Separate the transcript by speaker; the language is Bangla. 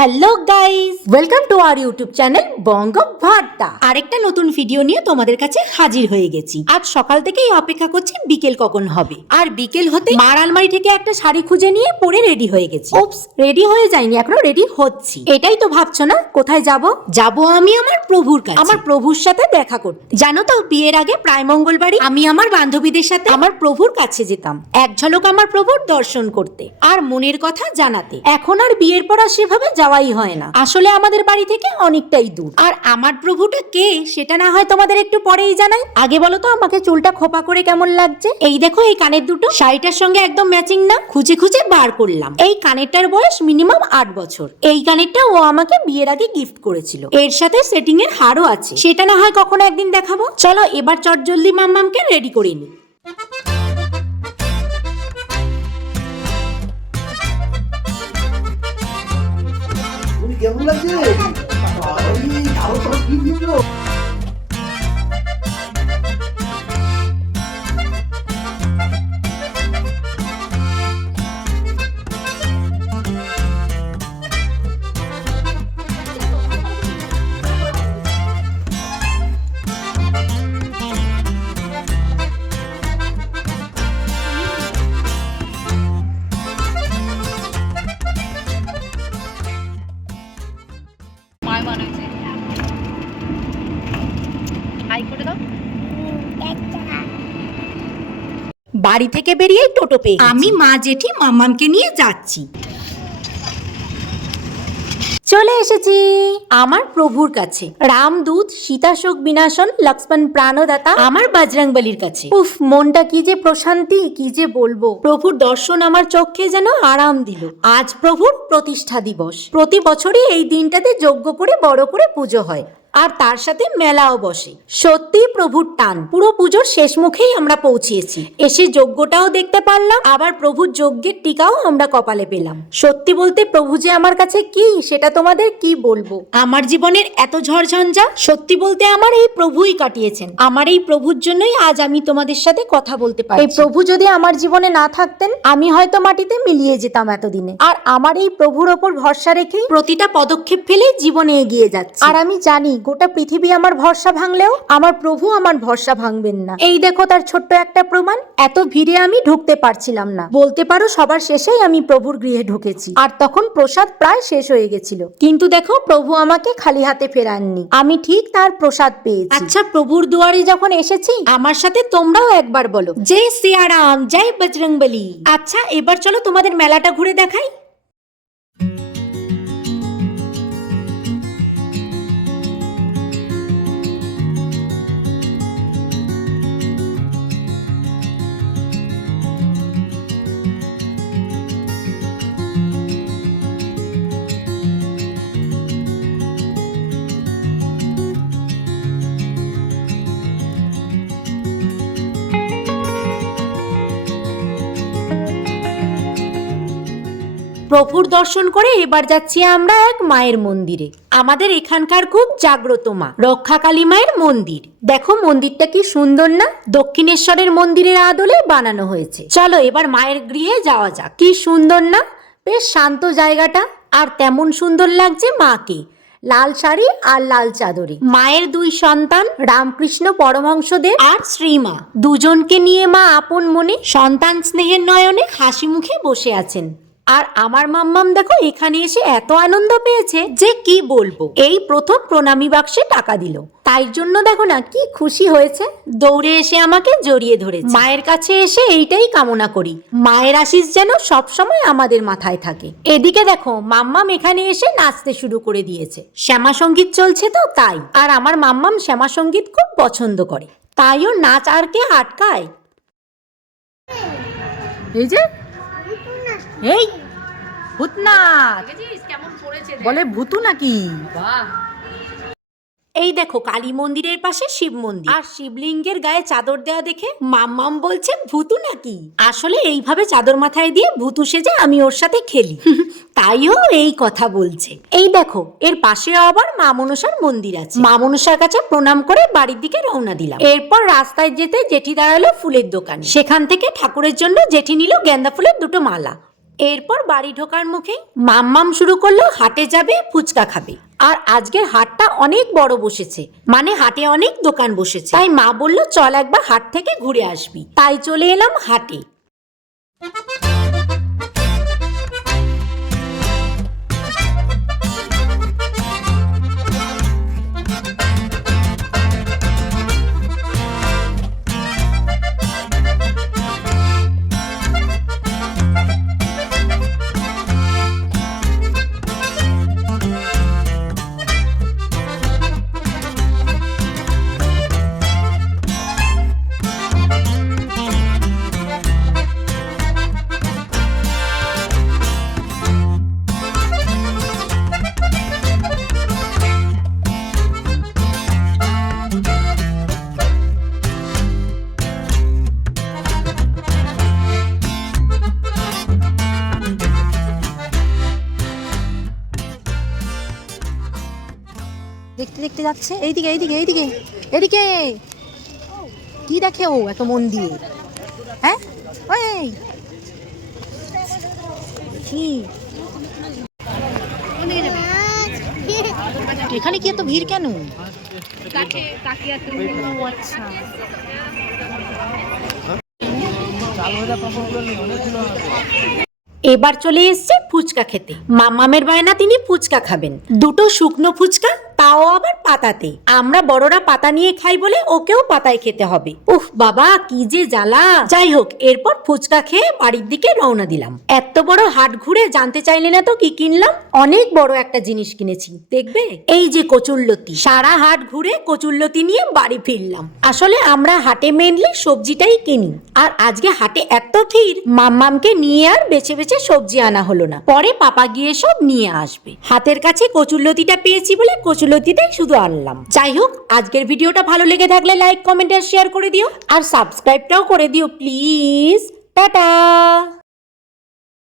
Speaker 1: Hello guys welcome to our YouTube channel Banga Bhatta আরেকটা নতুন ভিডিও নিয়ে তোমাদের কাছে হাজির হয়ে গেছি। আজ সকাল থেকেই অপেক্ষা করছি বিকেল কখন হবে। আর বিকেল হতে মার আলমারি থেকে একটা শাড়ি খুঁজে নিয়ে পরে রেডি হয়ে গেছি। ওপস রেডি হয়ে যাইনি এখনও রেডি হচ্ছি। এটাই তো ভাবছ না? কোথায় যাব? যাব আমি আমার প্রভুর কাছে। আমার প্রভুর সাথে দেখা করতে। জানো তো, বিয়ের আগে প্রায় মঙ্গলবারই আমি আমার বান্ধবীদের সাথে আমার প্রভুর কাছে যেতাম। এক ঝলক আমার প্রভুর দর্শন করতে। আর মনের কথা জানাতে। এখন আর বিয়ের পর আর সেভাবে যাওয়াই হয় না। আসলে আমাদের বাড়ি থেকে অনেকটাই দূর। আর আমার প্রভুটা কে সেটা না হয় তোমাদের একটু পরেই জানাই। আগে বলো তো আমাকে চুলটা খোপা করে কেমন লাগছে? এই দেখো এই কানের দুটো। শাড়িটার সঙ্গে একদম ম্যাচিং না। খুঁজে খুঁজে বার করলাম। এই কানেরটার বয়স মিনিমাম আট বছর। এই কানেরটা ও আমাকে বিয়ের আগে গিফট করেছিল। এর সাথে সেটিং এর হারও আছে। সেটা না হয় কখনো একদিন দেখাবো। চলো এবার চটজলদি মাম্মামকে রেডি করে নি।
Speaker 2: কেমন লাগছে? তো কি দিল
Speaker 1: বাড়ি থেকে বেরিয়ে টোটো পেয়ে আমি মা জেঠি মামামকে নিয়ে যাচ্ছি। চলে এসেছি আমার প্রভুর কাছে। রামদূত সীতাশোক বিনাশন লক্ষ্মণ প্রাণদাতা আমার বজরংবলির কাছে। উফ মনটা কি যে প্রশান্তি কি যে বলব। প্রভুর দর্শন আমার চোখে যেন আরাম দিল। আজ প্রভুর প্রতিষ্ঠা দিবস। প্রতি বছরই এই দিনটাতে যজ্ঞ করে বড় করে পুজো হয়। আর তার সাথে মেলাও বসে। সত্যি প্রভুর টান। পুরো পুজোর শেষ মুখেই আমরা পৌঁছিয়েছি। এসে যজ্ঞটাও দেখতে পারলাম, আবার প্রভুর যজ্ঞের টিকাও আমরা কপালে পেলাম। সত্যি বলতে প্রভু যে আমার কাছে কি, সেটা তোমাদের কি বলব? আমার জীবনের এত ঝড়ঝঞ্ঝা, সত্যি বলতে আমার এই প্রভুই কাটিয়েছেন। আমার এই প্রভুর জন্যই আজ আমি তোমাদের সাথে কথা বলতে পারি প্রভু যদি আমার জীবনে না থাকতেন, আমি হয়তো মাটিতে মিলিয়ে যেতাম এতদিনে। আর আমার এই প্রভুর ওপর ভরসা রেখেই প্রতিটা পদক্ষেপ ফেলে জীবনে এগিয়ে যাচ্ছে। আর আমি জানি গোটা পৃথিবী আমার ভরসা ভাঙলেও আমার প্রভু আমার ভরসা ভাঙবেন না। এই দেখো তার ছোট্ট একটা প্রমাণ। এত ভিড়ে আমি ঢুকতে পারছিলাম না। বলতে পারো সবার শেষেই আমি প্রভুর গৃহে ঢুকেছি। আর তখন প্রসাদ প্রায় শেষ হয়ে গেছিল। কিন্তু দেখো প্রভু আমাকে খালি হাতে ফেরাননি। আমি ঠিক তার প্রসাদ পেয়েছি। আচ্ছা প্রভুর দুয়ারে যখন এসেছি, আমার সাথে তোমরাও একবার বলো। জয় সিয়ারাম, জয় বজরংবলী। আচ্ছা এবার চলো তোমাদের মেলাটা ঘুরে দেখাই। প্রভুর দর্শন করে এবার যাচ্ছি আমরা এক মায়ের মন্দিরে। আমাদের এখানকার খুব জাগ্রত মা, রক্ষাকালী মায়ের মন্দির। দেখো মন্দিরটা কি সুন্দর না? দক্ষিণেশ্বরের মন্দিরের আদলে বানানো হয়েছে। চলো এবার মায়ের গৃহে যাওয়া যাক। কি সুন্দর না? বেশ শান্ত জায়গাটা, আর তেমন সুন্দর লাগছে মাকে। লাল শাড়ি আর লাল চাদরে। মায়ের দুই সন্তান, রামকৃষ্ণ পরমহংসদেব আর শ্রীমা দুজনকে নিয়ে মা আপন মনে সন্তান স্নেহের নয়নে হাসি মুখে বসে আছেন। আর আমার মাম্মাম দেখো এখানে এসে এত আনন্দ পেয়েছে যে কি বলব? এই প্রথম প্রণামী বাক্সে টাকা দিল। তাই জন্য দেখো না কি খুশি হয়েছে। দৌড়ে এসে আমাকে জড়িয়ে ধরেছে। মায়ের কাছে এসে এইটাই কামনা করি। মায়ের আশিস যেন সব সময় আমাদের মাথায় থাকে। এদিকে দেখো মাম্মাম এখানে এসে নাচতে শুরু করে দিয়েছে। শ্যামা সংগীত চলছে তো তাই। আর আমার মাম্মাম শ্যামা সংগীত খুব পছন্দ করে। তাইও নাচ আর কে আটকায়?
Speaker 3: এই যে এই ভূতনাথ।
Speaker 4: কেমন পড়েছে
Speaker 3: বলে ভূতু নাকি?
Speaker 4: বাহ।
Speaker 1: এই দেখো কালী মন্দিরের পাশে শিব মন্দির। আর শিবলিঙ্গের গায়ে চাদর দেওয়া দেখে মাম্মাম বলছে ভূতু নাকি? আসলে এইভাবে চাদর মাথায় দিয়ে ভূতু সেজে আমি ওর সাথে খেলি। তাইও এই কথা বলছে। এই দেখো এর পাশে আবার মা মনসার মন্দির আছে। মা মনসার কাছে প্রণাম করে বাড়ির দিকে রওনা দিলাম। এরপর রাস্তায় যেতে জেঠি দাঁড়াল ফুলের দোকান। সেখান থেকে ঠাকুরের জন্য জেঠি নিল গেন্দা ফুলের দুটো মালা। এরপর বাড়ি ঢোকার মুখে মাম্মাম শুরু করল, হাটে যাবে, ফুচকা খাবে। আর আজকের হাটটা অনেক বড় বসেছে মানে হাটে অনেক দোকান বসেছে। তাই মা বলল, চল একবার হাট থেকে ঘুরে আসবি। তাই চলে এলাম হাটে।
Speaker 3: দেখতে যাচ্ছে। এইদিকে এইদিকে এইদিকে এদিকে কি দেখে ও এত মন দিয়ে? হ্যাঁ? ওই কি? এখানে কি এত ভিড় কেন?
Speaker 1: এবার চলে এসছে ফুচকা খেতে। মামামের বায়না, তিনি ফুচকা খাবেন। দুটো শুকনো ফুচকা তাও আবার পাতাতে। আমরা বড়রা পাতা নিয়ে খাই বলে ওকেও পাতায় খেতে হবে। উফ বাবা, কি যে জ্বালা। যাই হোক, এরপর ফুচকা খেয়ে বাড়ির দিকে রওনা দিলাম। এত বড় হাট ঘুরে জানতে চাইলে না তো কি কিনলাম? অনেক বড় একটা জিনিস কিনেছি, দেখবে? এই যে কচুল্লতি সারা হাট ঘুরে কচুল্লতি নিয়ে বাড়ি ফিরলাম। আসলে আমরা হাটে মেনলি সবজিটাই কিনি। আর আজকে হাটে এত ভিড়, মাম্মামকে নিয়ে আর বেছে বেছে সবজি আনা হলো না। পরে পাপা গিয়ে সব নিয়ে আসবে। হাতের কাছে কচুল্লতিটা পেয়েছি বলে কচুল্লতিটাই শুধু আনলাম। যাই হোক আজকের ভিডিওটা ভালো লেগে থাকলে লাইক কমেন্ট আর শেয়ার করে দিও। আর সাবস্ক্রাইবটাও করে দিও প্লিজ টাটা!